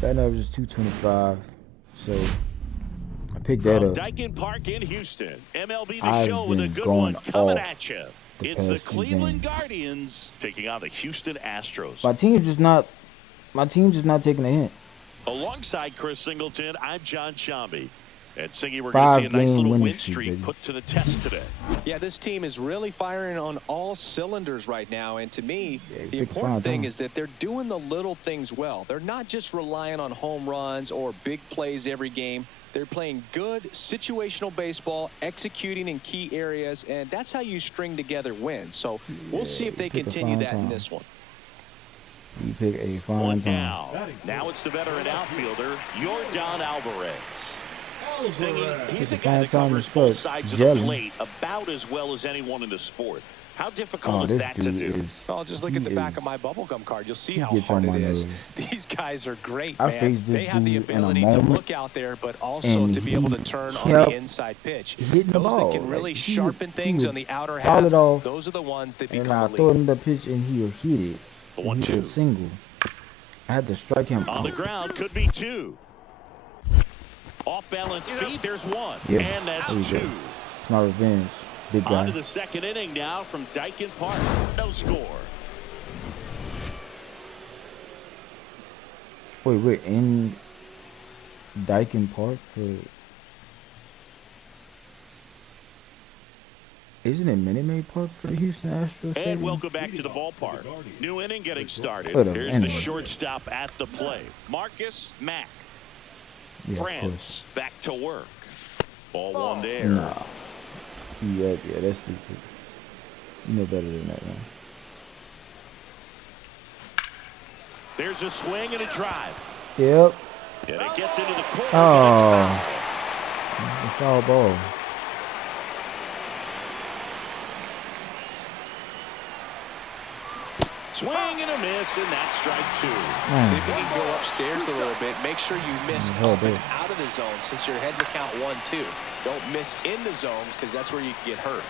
Batting average is 225. So I picked that From up. Dyken Park in Houston, MLB The I've Show with a been good going one coming off at you. the It's the past few Cleveland games. Guardians taking on the Houston Astros. My team's just not taking a hint. Alongside Chris Singleton, I'm John Shambi. And Singy, we're going to see a 5 nice game little winning win streak, streak baby. put to the test today. Yeah, this team is really firing on all cylinders right now. And to me, the important thing is that they're doing the little things well. They're not just relying on home runs or big plays every game. They're playing good situational baseball, executing in key areas, and that's how you string together wins. So we'll see if they continue that in this one. You pick a fine One time. down. Now it's the veteran outfielder, Yordan Alvarez. Singy, he's a guy that covers both sides of the plate about as well as anyone in the sport. How difficult is that to do? Well, just look at the back of my bubblegum card. You'll see how hard it is. These guys are great, man. They have the ability to look out there, but also to be able to turn on the inside pitch. Those that can really sharpen things on the outer half, those are the ones that become elite. And I throw him the pitch, and he'll hit it. The 1-2 single. I had to strike him on the ground. Could be 2. Off balance feed. There's 1, and that's 2. It's my revenge. Big guy. On to the second inning now from Dyken Park. No score. Wait, we're in Dyken Park for... Isn't it Minute Maid Park for the Houston Astros Stadium? And welcome back to the ballpark. New inning getting started. Here's the shortstop at the plate. Marcus Mack. France back to work. Ball 1 there. Nah. Yeah, that's stupid. You know better than that, man. There's a swing and a drive. Yep. And it gets into the corner. Oh. It's foul ball. Swing and a miss, and that's strike 2. See if you can go upstairs a little bit. Make sure you miss up and out of the zone since you're heading to count 1-2. Don't miss in the zone because that's where you can get hurt.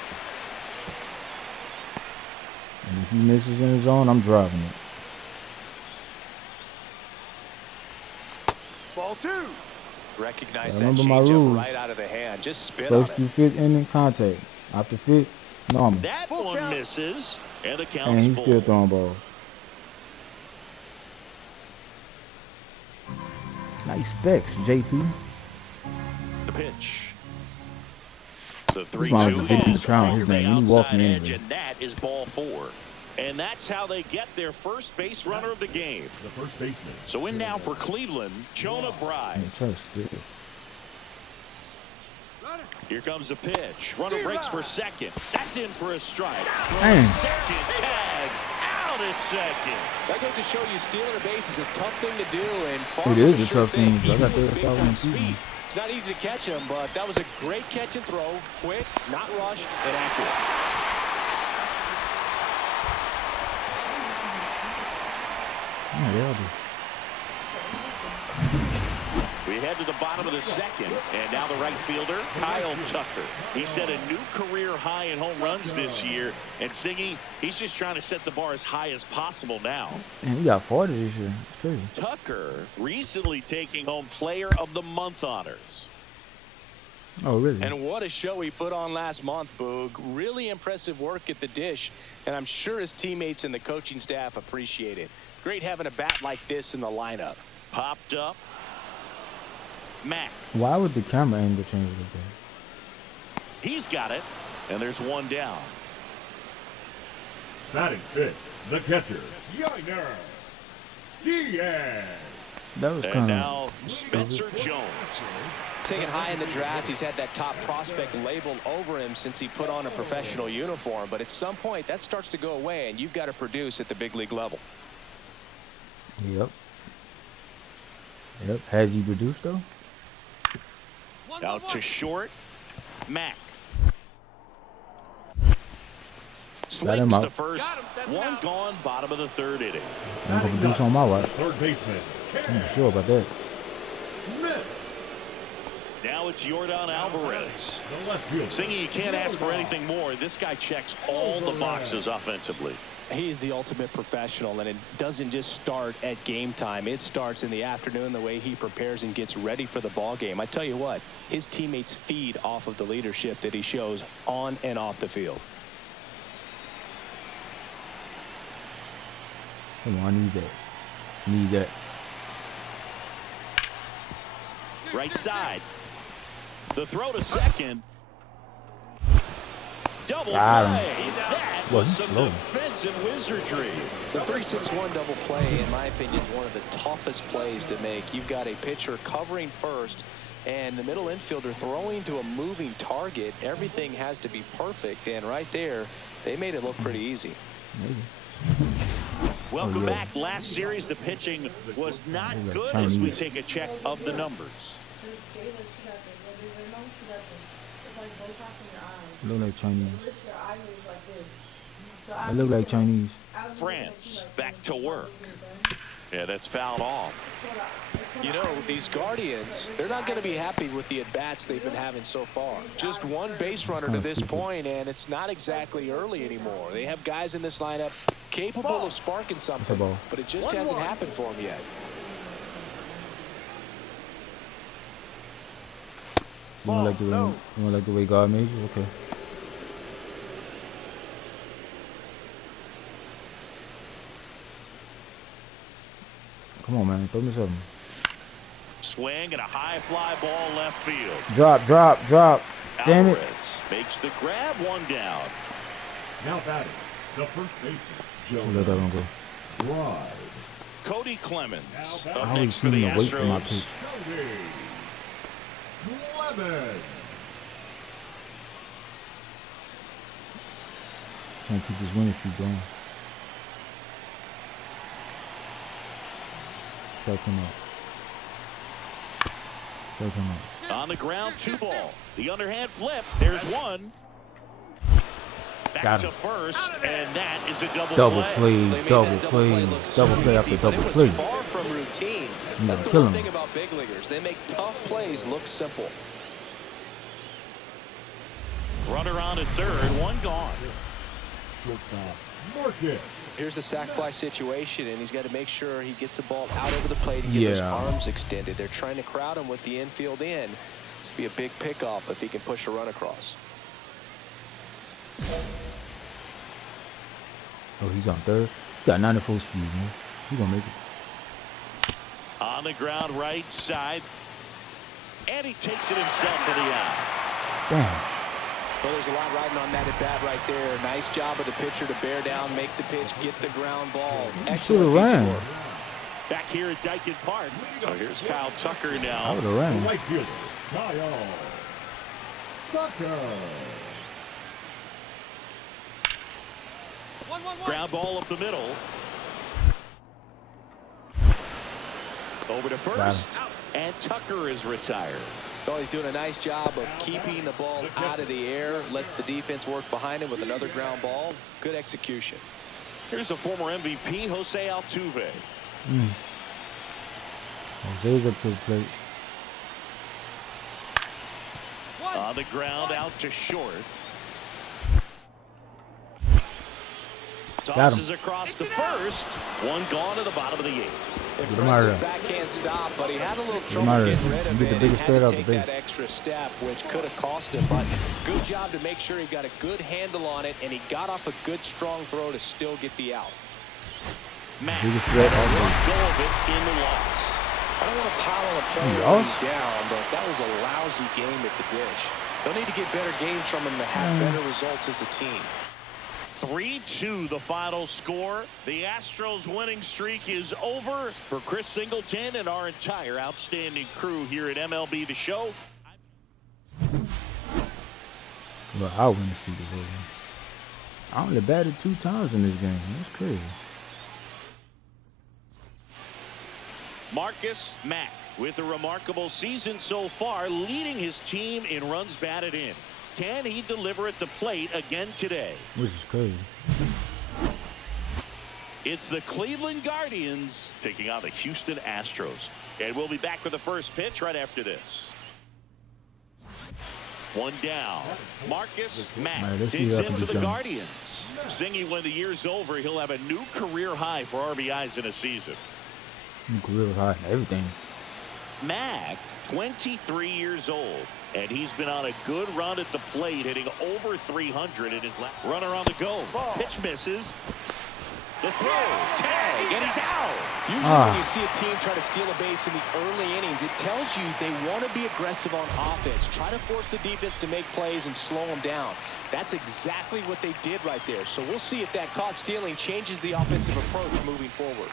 And if he misses in the zone, I'm driving it. Ball 2. Recognize that rules. right out of the hand. Just spit First on through fifth inning contact. After fifth, normal. That one misses, and the count's and he's still throwing balls. Nice specs, JP. The pitch. The 3-2 his name. He walking anyway. And that is ball 4. And that's how they get their first base runner of the game. The first baseman. So in now for Cleveland, Jonah Bride. Here comes the pitch. Runner breaks for second. That's in for a strike. Second tag. Out at second. That goes to show you stealing a base is a tough thing to do. And it is a tough thing. I got big-time speed. It's not easy to catch him, but that was a great catch and throw. Quick, not rushed, and accurate. We head to the bottom of the second, and now the right fielder, Kyle Tucker. He set a new career high in home runs this year, and Singy, he's just trying to set the bar as high as possible now. And he got 40 this year. It's crazy. Tucker recently taking home Player of the Month honors. Oh, really? And what a show he put on last month, Boog. Really impressive work at the dish, and I'm sure his teammates and the coaching staff appreciate it. Great having a bat like this in the lineup. Popped up. Mack. Why would the camera angle change like that? He's got it, and there's 1 down. Batting fifth, the catcher, Yainer Diaz. That was and now Spencer Jones. Taken high in the draft, he's had that top prospect labeled over him since he put on a professional uniform. But at some point, that starts to go away, and you've got to produce at the big league level. Yep. Has he produced, though? Out to short. Mack. Slings to first. 1 gone, bottom of the 3rd inning. I'm going to produce on my watch. Third baseman. I'm not sure about that. Now it's Yordan Alvarez. Singy, you can't ask for anything more. This guy checks all the boxes offensively. He's the ultimate professional, and it doesn't just start at game time. It starts in the afternoon, the way he prepares and gets ready for the ball game. I tell you what, his teammates feed off of the leadership that he shows on and off the field. Come on, I need that. Need that. Right side. The throw to second. Double play. That was some defensive wizardry. The 3-6-1 double play, in my opinion, is one of the toughest plays to make. You've got a pitcher covering first and the middle infielder throwing to a moving target. Everything has to be perfect, and right there, they made it look pretty easy. Welcome back. Last series, the pitching was not good as we take a check of the numbers. Look like Chinese. I look like Chinese. France back to work. Yeah, that's fouled off. You know, these Guardians, they're not going to be happy with the at-bats they've been having so far. Just one base runner to this point, and it's not exactly early anymore. They have guys in this lineup capable of sparking something, but it just hasn't happened for them yet. You don't like the way God made you? Okay. Come on, man. Throw me something. Swing and a high fly ball left field. Drop. Damn it. Alvarez makes the grab, one down. Now batting, the first baseman, Joe. Let that one go. Ride. Cody Clemens I up always next for seem the to wait for my Astros. pitch. Cody Clemens. Trying to keep this winning streak going. Strike him out. On the ground, 2 ball. The underhand flip. There's one. Back to first, and that is a double play. Double play after double play. Far from routine. That's the one thing about big leaguers. They make tough plays look simple. Runner on at third, one gone. Shortstop, Marcus. Here's a sac fly situation, and he's got to make sure he gets the ball out over the plate and get his arms extended. They're trying to crowd him with the infield in. This would be a big pickup if he can push a run across. Oh, he's on third. He got 94 speed, man. He's gonna make it. On the ground, right side. And he takes it himself for the out. Damn. Well, there's a lot riding on that at bat right there. Nice job of the pitcher to bear down, make the pitch, get the ground ball. Excellent piece of work. Back here at Dyken Park. So here's Kyle Tucker I now. would have ran. Right fielder, Kyle Tucker. Ground ball up the middle. Over to first. And Tucker is retired. Well, he's doing a nice job of keeping the ball out of the air, lets the defense work behind him with another ground ball. Good execution. Here's the former MVP, Jose Altuve. Jose's up to the plate. On the ground, out to short. Tosses across to first. One gone to the bottom of the 8th. Impressive backhand stop, but he had a little trouble getting rid of it and had to take that extra step, which could have cost him. But good job to make sure he got a good handle on it, and he got off a good, strong throw to still get the out. Matt, go of it in the loss. I don't want to pile on a player when he's down, but that was a lousy game at the dish. They'll need to get better games from him to have better results as a team. 3-2 the final score. The Astros winning streak is over. For Chris Singleton and our entire outstanding crew here at MLB The Show. Well, our winning streak is over. I only batted 2 times in this game. That's crazy. Marcus Mack with a remarkable season so far, leading his team in runs batted in. Can he deliver at the plate again today? Which is crazy. It's the Cleveland Guardians taking on the Houston Astros. And we'll be back with the first pitch right after this. One down. Marcus Mack Right, let's see digs what in happens for to the John. Guardians. Singing when the year's over, he'll have a new career high for RBIs in a season. Career high and everything. Mack, 23 years old, and he's been on a good run at the plate, hitting over 300 in his last. Runner on the go. Pitch misses. The throw, tag, and he's out. Usually when you see a team try to steal a base in the early innings, it tells you they want to be aggressive on offense. Try to force the defense to make plays and slow them down. That's exactly what they did right there. So we'll see if that caught stealing changes the offensive approach moving forward.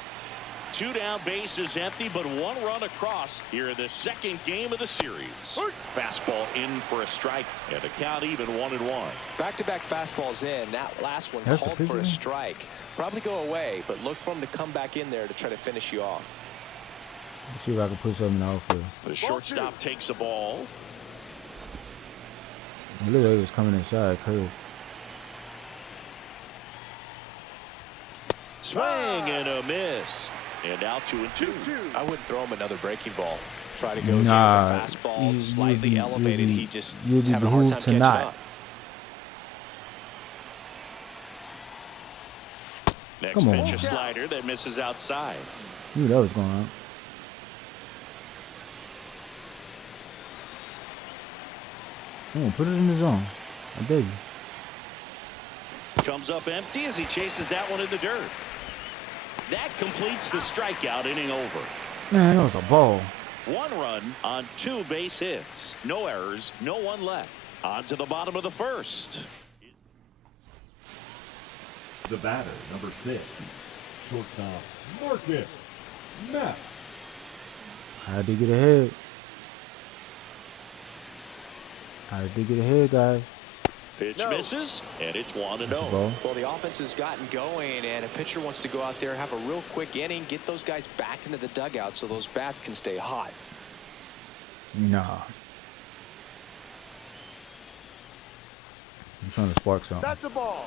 2 down, bases empty, but 1 run across here in the second game of the series. Fastball in for a strike, and the count even 1-1. Back-to-back fastballs in. That last one That's called for a strike. Probably go away, but look for him to come back in there to try to finish you off. Let's see if I can put something out for. The shortstop takes the ball. Look like it was coming inside. Curve. Swing and a miss. And now 2-2. I wouldn't throw him another breaking ball. Try to go Nah, get the fastball slightly elevated. He just you'd be having a hard time behooved to catching not. up. Next Come on. pitch, a slider that misses outside. Knew that was going on. Come on, put it in the zone. I beg you. Comes up empty as he chases that one in the dirt. That completes the strikeout, inning over. Man, that was a ball. 1 run on 2 base hits. No errors, no one left. On to the bottom of the first. The batter, number 6, shortstop Marcus Mack. Had to get ahead. Had to get ahead, guys. Pitch misses, and it's 1-0. Ball. Well, the offense has gotten going, and a pitcher wants to go out there, have a real quick inning, get those guys back into the dugout so those bats can stay hot. Nah. I'm trying to spark something. That's a ball.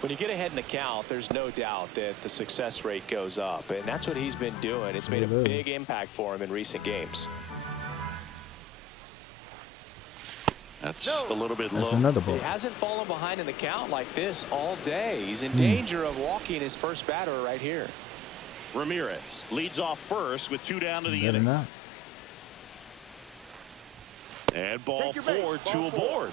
When you get ahead in the count, there's no doubt that the success rate goes up, and that's what he's been doing. It's made a big impact for him in recent games. That's a little bit That's low. another ball. He hasn't fallen behind in the count like this all day. He's in danger of walking his first batter right here. Ramirez leads off first with 2 down to the Better inning. not. And ball 4, 2 aboard.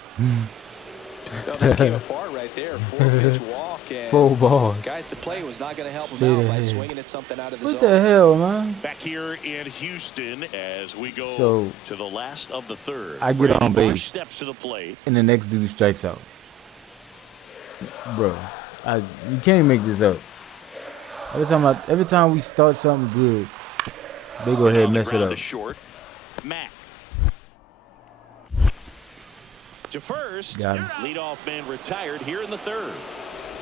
Well, this came apart right there. 4-pitch walk. And Full balls. guy at the plate was not going to help him Straight out by ahead. swinging at something out of the What zone. the hell, man? Back here in Houston as we go So, to the last of the third. I get Brandon on Marsh base. steps to the plate. And the next dude strikes out. Bro, you can't make this up. Every time we start something good, they go ahead and mess it On the up. ground to short. Mack. To first. Got him. Leadoff man retired here in the third.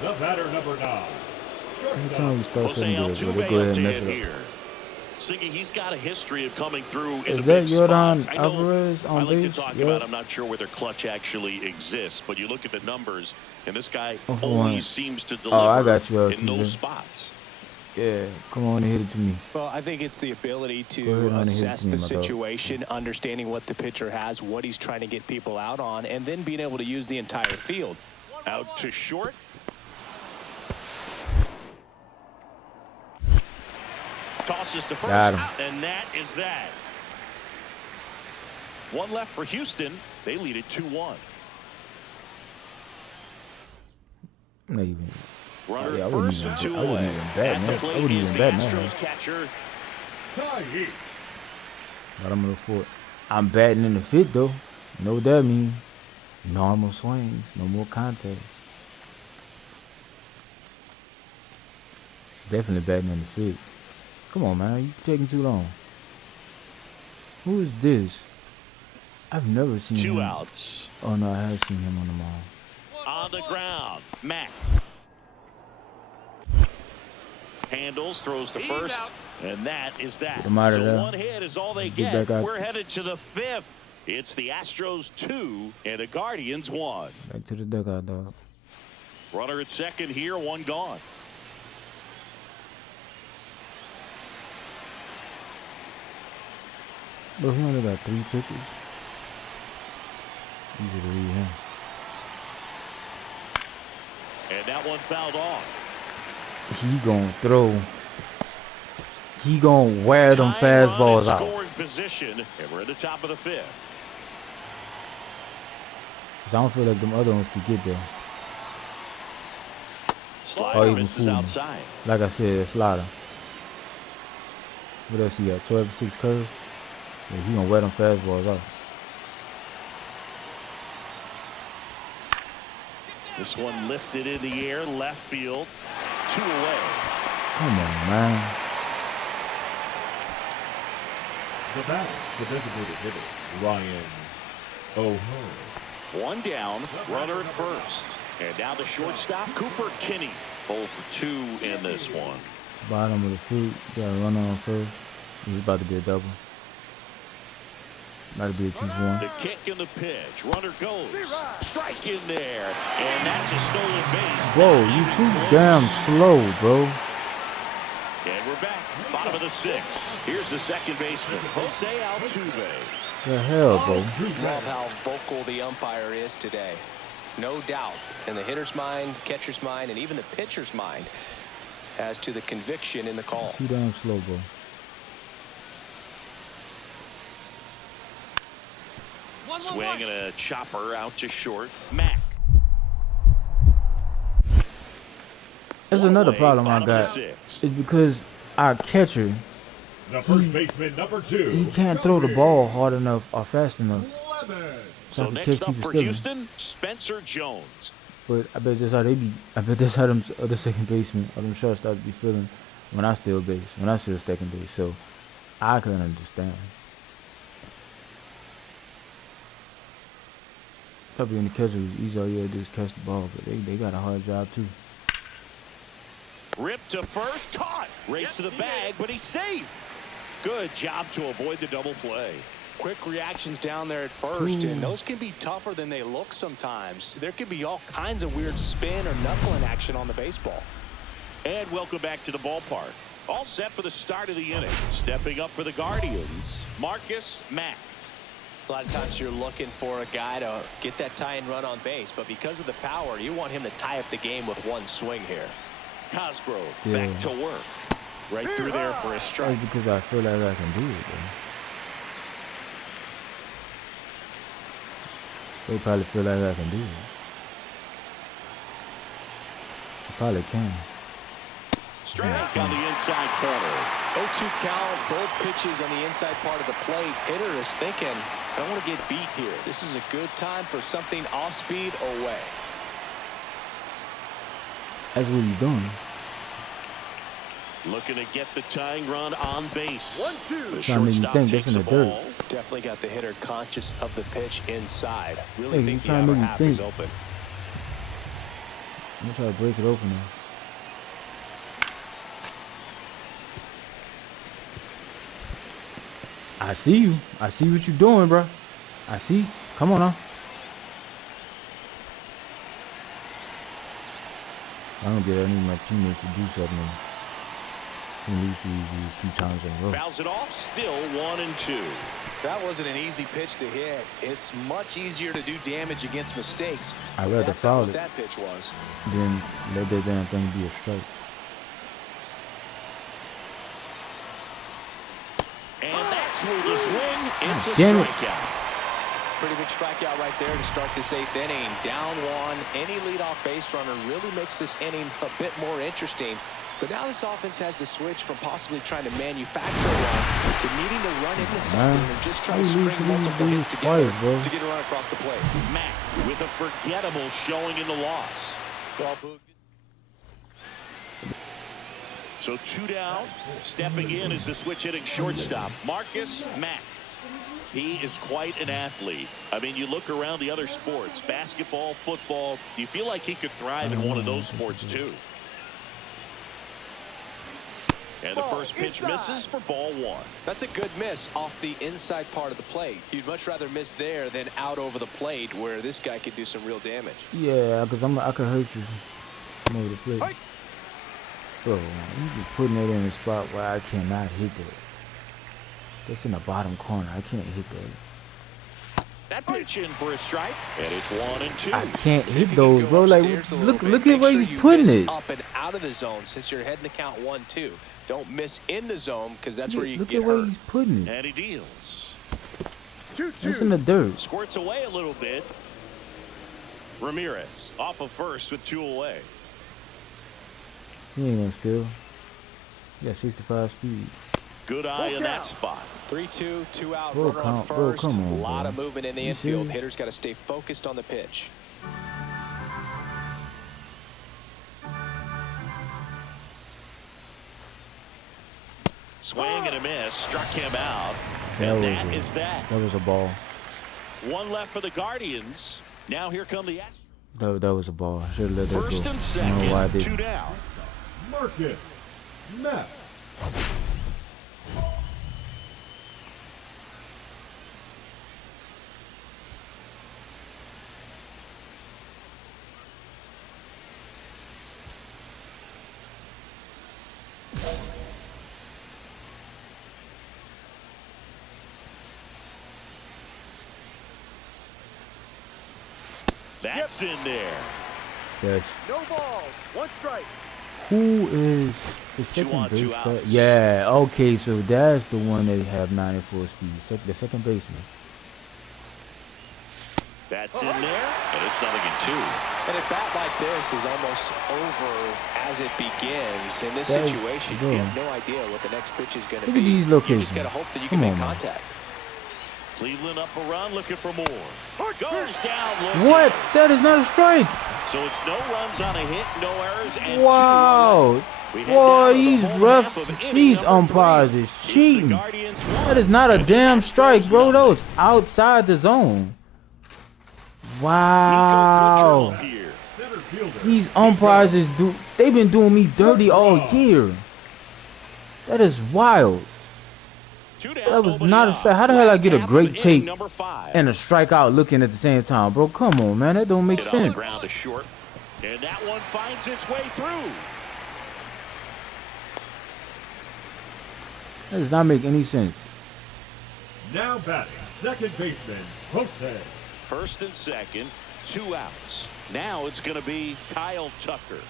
The batter, number 9, Every time we start Jose something good, Altuve they go ahead and up mess to it up. here. Singing, he's got a history of coming through in Is the that big Jordan spots. I know Alvarez on I like base? to talk Yeah. about, I'm not sure whether clutch actually exists, but you look at the numbers, and this guy Oh, for always one. seems to Oh, I deliver got you, in Altuve. those spots. Yeah, come on and hit it to me. Well, I think it's the ability Go to ahead on and hit assess me, the my dog. situation, understanding what the pitcher has, what he's trying to get people out on, and then being able to use the entire field. Out to short. Tosses to Got first, him. and that is that. 1 left for Houston. They lead it 2-1. Not even. Runner Yeah, I at wouldn't first, even- 2 I wouldn't away. even bet, At man. the I plate wouldn't is even the bet, man. Astros catcher. Ty. Bottom of the fourth. I'm batting in the fifth, though. You know what that means? Normal swings, no more contact. Definitely batting in the fifth. Come on, man. You taking too long. Who is this? I've never seen 2 him. outs. Oh, no, I have seen him on the mound. On the ground. Mack. Handles, throws to first, and that is that. Get him out of So there. 1 hit is all they Get get. back out. We're headed to the 5th. It's the Astros 2 and the Guardians 1. Back to the dugout, dog. Runner at second here, 1 gone. Bro, he only got 3 pitches. You could read him. And that one fouled off. He gonna throw. He gonna wear them fastballs out. Scoring position, and we're at the top of the 5th. Cause I don't feel like them other ones could get there. Slider misses outside. Like I said, a slider. What else he got? 12-6 curve. Yeah, he gonna wear them fastballs out. This one lifted in the air, left field, 2 away. Come on, man. The batter, the designated hitter, Ryan O'Hearn. 1 down, runner at first. And now the shortstop, Cooper Kinney. 0 for 2 in this one. Bottom of the fruit. Got a runner on first. He's about to be a double. About to be a 2-1. The kick and the pitch. Runner goes. Strike in there. And that's a stolen base. Whoa, you too damn slow, bro. And we're back. Bottom of the 6th. Here's the second baseman, Jose Altuve. The hell, bro. Love how vocal the umpire is today. No doubt in the hitter's mind, catcher's mind, and even the pitcher's mind as to the conviction in the call. Too damn slow, bro. Swing and a chopper out to short. Mack. There's another problem I got. It's because our catcher, The first baseman, number 2. he can't throw the ball hard enough or fast enough. So next up for Houston, Spencer Jones. But I bet that's how they be. I bet that's how them other second basemen or them shortstops be feeling when I steal base, when I steal second base. So I couldn't understand. Probably in the catcher was easy. All you had to do is catch the ball, but they got a hard job too. Ripped to first, caught. Race to the bag, but he's safe. Good job to avoid the double play. Quick reactions down there at first, and those can be tougher than they look sometimes. There can be all kinds of weird spin or knuckling action on the baseball. And welcome back to the ballpark. All set for the start of the inning. Stepping up for the Guardians, Marcus Mack. A lot of times you're looking for a guy to get that tying run on base, but because of the power, you want him to tie up the game with one swing here. Cosgrove back to work. Right through there for a strike. That's because I feel like I can do it, bro. They probably feel like I can do it. I probably can. Strike on the inside corner. 0-2 count, both pitches on the inside part of the plate. Hitter is thinking, I don't want to get beat here. This is a good time for something off speed away. That's what he's doing. Looking to get the tying run on base. 1-2. The Trying to make you shortstop think takes that's in the the dirt. ball. Definitely got the hitter conscious of the pitch inside. Really Hey, think he's the trying to outer make you half is think. open. I'm gonna try to break it open now. I see you. I see what you're doing, bro. I see. Come on now. I'm gonna get any of my teammates to do something. At least these 2 times in a row. Fouls it off. Still 1-2. That wasn't an easy pitch to hit. It's much easier to do damage against mistakes. I'd rather That's not foul what it that pitch was. than let that damn thing be a strike. And that's where the swing. It's a Damn it. strikeout. Pretty big strikeout right there to start this 8th inning. Down 1. Any leadoff base runner really makes this inning a bit more interesting. But now this offense has to switch from possibly trying to manufacture a run to needing to run into something and just try to string multiple hits together to get a run across the plate. Mack with a forgettable showing in the loss. So 2 down. Stepping in is the switch hitting shortstop, Marcus Mack. He is quite an athlete. I mean, you look around the other sports, basketball, football, you feel like he could thrive in one of those sports too. And the first pitch misses for ball 1. That's a good miss off the inside part of the plate. You'd much rather miss there than out over the plate where this guy could do some real damage. Yeah, because I could hurt you from over the plate. Bro, you just putting it in a spot where I cannot hit that. That's in the bottom corner. I can't hit that. That pitch in for a strike, and it's 1-2. I can't hit those, bro. Like, look at where he's putting it. Up and out of the zone since you're heading to count 1-2. Don't miss in the zone because that's where you look get at where hurt. he's putting it. And he deals. That's in the dirt. Squirts away a little bit. Ramirez off of first with 2 away. He ain't gonna steal. He got 65 speed. Good eye in that spot. 3-2, 2 out, Bro, runner on first. come on, a lot bro. of movement in the You infield. serious? Hitters got to stay focused on the pitch. Swing and a miss. Struck him out. That And was that is that. That was a ball. One left for the Guardians. Now here come the That was a ball. I should have let that first go. and I don't know why I second. didn't. 2 down. Marcus Matt. That's in there. Yes. No ball, 1 strike. Who is the second on, 2 base? outs. Yeah. Okay. So that's the one that have 94 speed. The second baseman. That's in there, and it's nothing in 2. And a bat like this is almost over as it begins. In this That's situation, good. you have no idea what the next pitch is going to Look be. at these You locations. just got to hope that you Come can on, make man. contact. Cleveland up a run, looking for more. Goes down. Looking. What? That is not a strike. So it's no runs on a hit, no errors, and Wow. 2 away. Boy, these refs, these umpires is cheating. That is not a damn strike, bro. That was outside the zone. Wow. Center fielder. These umpires is they've been doing me dirty all year. That is wild. That was not a strike. How the hell I get a great take and a strikeout looking at the same time, bro? Come on, man. That don't make Hit on the sense. ground to short, and that one finds its way through. That does not make any sense. Now batting, second baseman, Jose. First and second, 2 outs. Now it's going to be Kyle Tucker.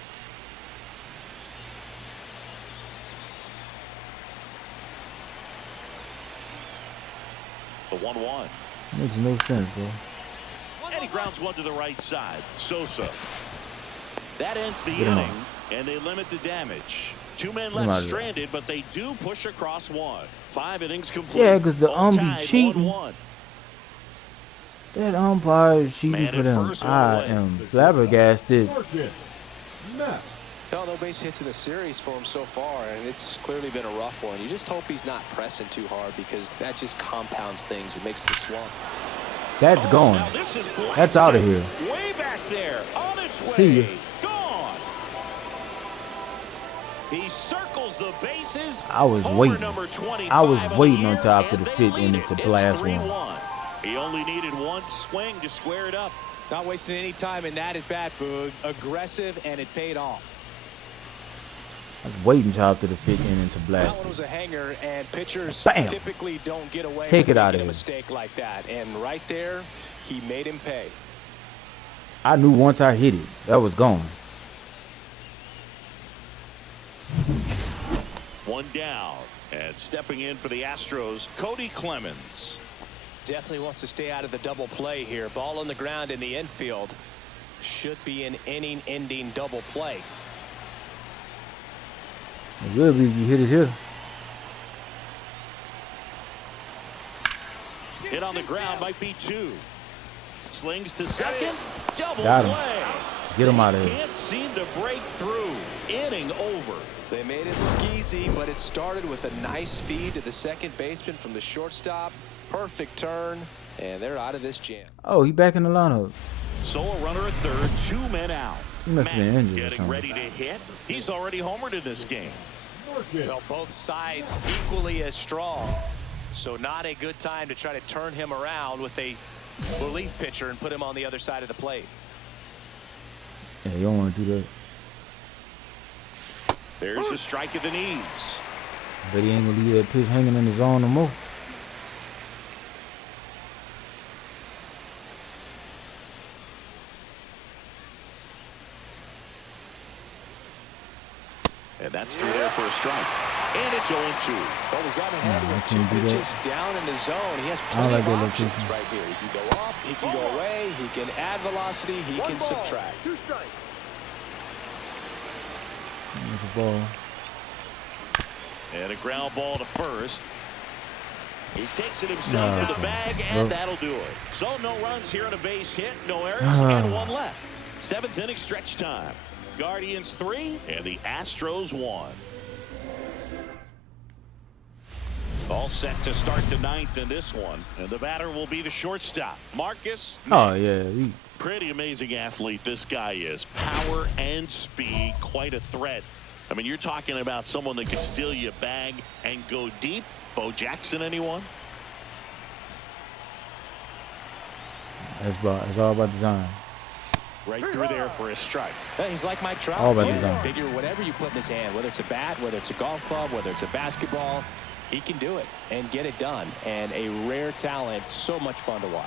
The 1-1. Makes no sense, bro. And he grounds one to the right side. Sosa. That ends the Get him inning, and they limit the damage. 2 men Come left out of there. stranded, but they do push across 1. 5 innings complete. Yeah, 'cause the All be tied, cheating. 1-1. That umpire is cheating Man for at them. first, one I away. am flabbergasted. Marcus Matt. No base hits in the series for him so far, and it's clearly been a rough one. You just hope he's not pressing too hard because that just compounds things. It makes the slump. That's gone. Now this is That's out of blasted. here. Way back there, on its way. See ya. Gone. He circles the bases. I was Homer waiting. number 25 I was of the waiting year, until after and the they 5th lead inning it. to It's blast one. 3-1. He only needed 1 swing to square it up. Not wasting any time in that at bat, Boog. Aggressive, and it paid off. I was waiting until after the 5th inning to blast That one was it. a hanger, and pitchers Bam. typically don't get away Take with it out making of a here. mistake like that. And right there, he made him pay. I knew once I hit it, that was gone. 1 down. And stepping in for the Astros, Cody Clemens. Definitely wants to stay out of the double play here. Ball on the ground in the infield. Should be an inning-ending double play. It will be if you hit it here. Hit on the ground, might be 2. Slings to second. Double Got him. play. Get him out of here. Can't seem to break through. Inning over. They made it look easy, but it started with a nice feed to the second baseman from the shortstop. Perfect turn, and they're out of this jam. Oh, he back in the lineup. So a runner at third, 2 men out. He must have been Matt injured or getting something. ready to hit. He's already homered in this game. Marcus. Well, both sides equally as strong. So not a good time to try to turn him around with a relief pitcher and put him on the other side of the plate. Yeah, you don't want to do that. There's a strike at the knees. But he ain't gonna leave that pitch hanging in his zone no more. That's through there for a strike. And it's 0-2. Well, he's gotten ahead with 2 pitches down in the zone. He has plenty of options right here. He can go up, he can go away, he can add velocity, he can subtract. 2 strikes. There's a ball. And a ground ball to first. He takes it himself to the bag, and that'll do it. So no runs here on a base hit, no errors, and 1 left. 7th inning stretch time. Guardians 3 and the Astros 1. All set to start the 9th in this one, and the batter will be the shortstop, Marcus. Oh yeah, Pretty amazing athlete this guy is. Power and speed, quite a threat. I mean, you're talking about someone that could steal your bag and go deep. Bo Jackson, anyone? it's all about design. Right through there for a strike. He's like Mike Trout. All about design. Figure whatever you put in his hand, whether it's a bat, whether it's a golf club, whether it's a basketball, he can do it and get it done. And a rare talent, so much fun to watch.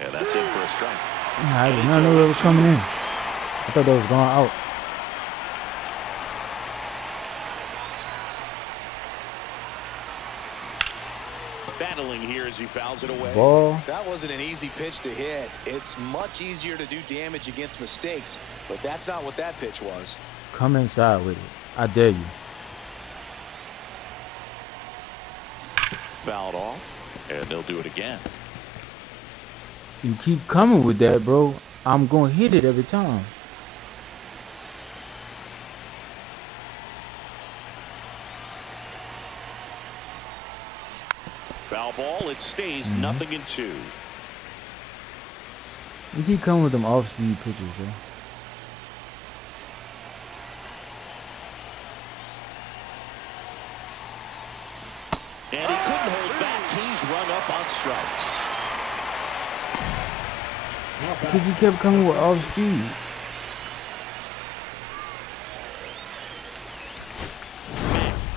Yeah, that's in for a strike. I did not know that was coming in. I thought that was going out. Battling here as he fouls it away. Ball. That wasn't an easy pitch to hit. It's much easier to do damage against mistakes, but that's not what that pitch was. Come inside with it. I dare you. Fouled off, and they'll do it again. You keep coming with that, bro. I'm going to hit it every time. Foul ball, it stays 0-2. You keep coming with them off-speed pitches, bro. And he couldn't hold back. He's run up on strikes. Because he kept coming with off-speed.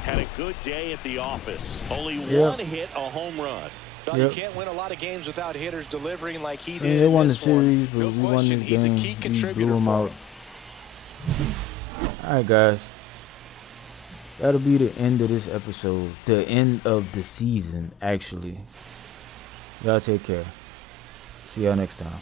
Had a good day at the office. Only 1 hit, a home run. Well, you can't win a lot of games without hitters delivering like he did. Yeah, they won the this one. series, but No we won question, this he's game. a key We contributor blew him for out. them. Alright, guys. That'll be the end of this episode. The end of the season, actually. Y'all take care. See y'all next time.